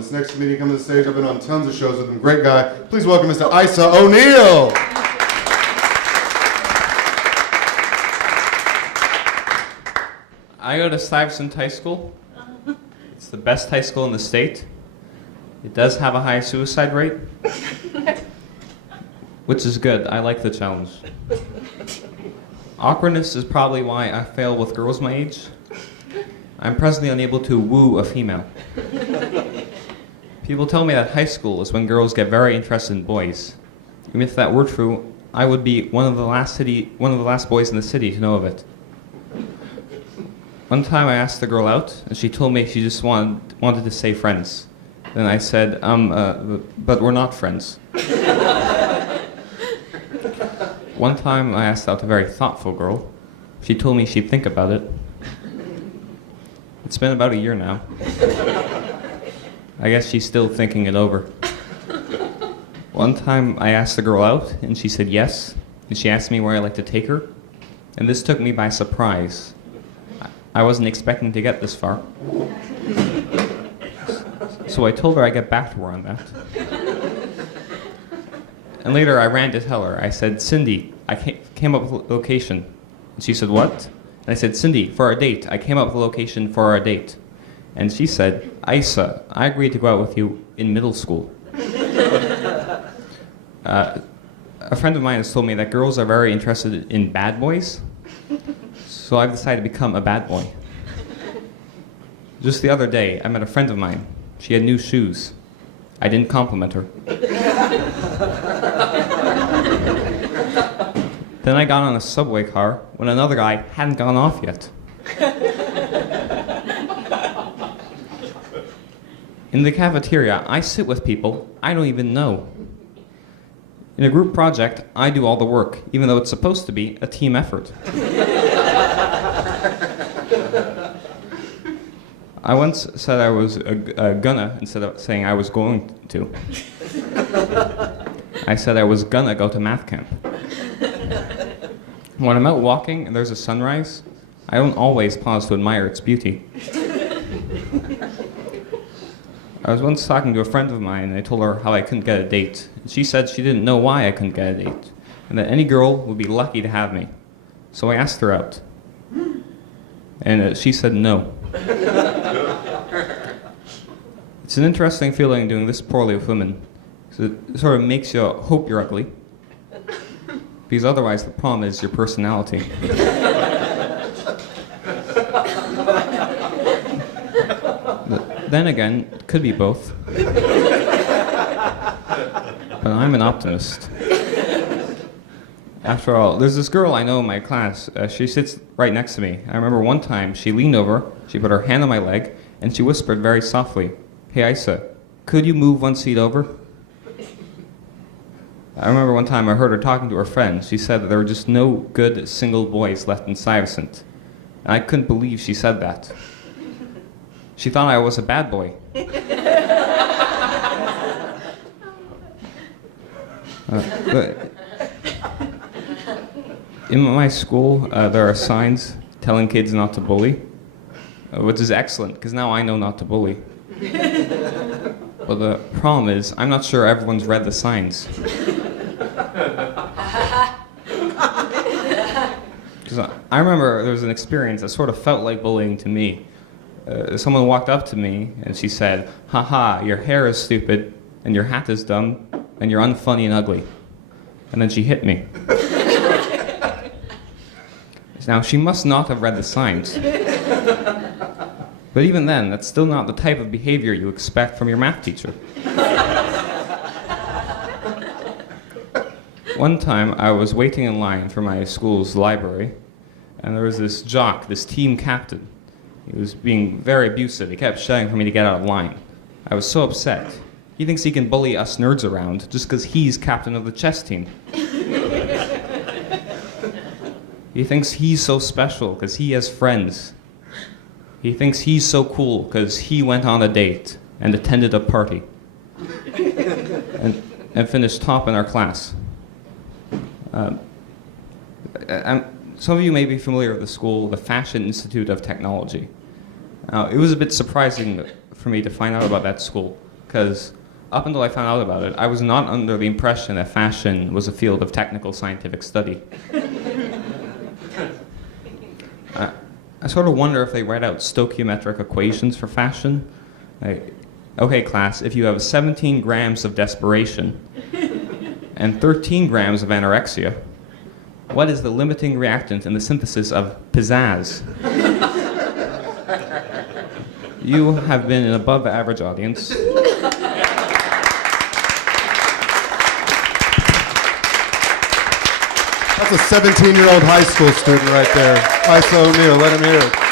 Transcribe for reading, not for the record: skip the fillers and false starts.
This next comedian coming to the stage, I've been on tons of shows with him. Great guy. Please welcome Mr. Aise O'Neill. I go to Stuyvesant High School. It's the best high school in the state. It does have a high suicide rate, which is good. I like the challenge. Awkwardness is probably why I fail with girls my age. I'm presently unable to woo a female. People tell me that high school is when girls get very interested in boys. Even if that were true, I would be one of the last boys in the city to know of it. One time I asked the girl out, and she told me she just wanted to stay friends. Then I said, but we're not friends. One time I asked out a very thoughtful girl. She told me she'd think about it. It's been about a year now. I guess she's still thinking it over. One time I asked the girl out, and she said yes, and she asked me where I'd like to take her, and this took me by surprise. I wasn't expecting to get this far. So I told her I'd get back to her on that. And later I ran to tell her. I said, Cindy, I came up with a location. And she said, what? And I said, Cindy, for our date. I came up with a location for our date. And she said, Aise, I agreed to go out with you in middle school. A friend of mine has told me that girls are very interested in bad boys. So I've decided to become a bad boy. Just the other day, I met a friend of mine. She had new shoes. I didn't compliment her. Then I got on a subway car when another guy hadn't gone off yet. In the cafeteria, I sit with people I don't even know. In a group project, I do all the work, even though it's supposed to be a team effort. I once said I was gonna instead of saying I was going to. I said I was gonna go to math camp. When I'm out walking and there's a sunrise, I don't always pause to admire its beauty. I was once talking to a friend of mine and I told her how I couldn't get a date. She said she didn't know why I couldn't get a date, and that any girl would be lucky to have me. So I asked her out. And she said no. It's an interesting feeling doing this poorly with women. It sort of makes you hope you're ugly. Because otherwise the problem is your personality. Then again, it could be both. But I'm an optimist. After all, there's this girl I know in my class. She sits right next to me. I remember one time she leaned over, she put her hand on my leg, and she whispered very softly, "Hey Aise, could you move one seat over?" I remember one time I heard her talking to her friend. She said that there were just no good single boys left in Stuyvesant. And I couldn't believe she said that. She thought I was a bad boy. But in my school, there are signs telling kids not to bully, which is excellent, because now I know not to bully. But the problem is, I'm not sure everyone's read the signs. Because I remember there was an experience that sort of felt like bullying to me. Someone walked up to me and she said, "Haha, your hair is stupid, and your hat is dumb, and you're unfunny and ugly." And then she hit me. Now, she must not have read the signs. But even then, that's still not the type of behavior you expect from your math teacher. One time, I was waiting in line for my school's library, and there was this jock, this team captain. He was being very abusive. He kept shouting for me to get out of line. I was so upset. He thinks he can bully us nerds around just because he's captain of the chess team. He thinks he's so special because he has friends. He thinks he's so cool because he went on a date and attended a party and finished top in our class. Some of you may be familiar with the school, the Fashion Institute of Technology. It was a bit surprising for me to find out about that school. because up until I found out about it, I was not under the impression that fashion was a field of technical scientific study. I sort of wonder if they write out stoichiometric equations for fashion. Okay, class, if you have 17 grams of desperation and 13 grams of anorexia, what is the limiting reactant in the synthesis of pizzazz? You have been an above average audience. That's a 17-year-old high school student right there. Aise O'Neill, let him hear it.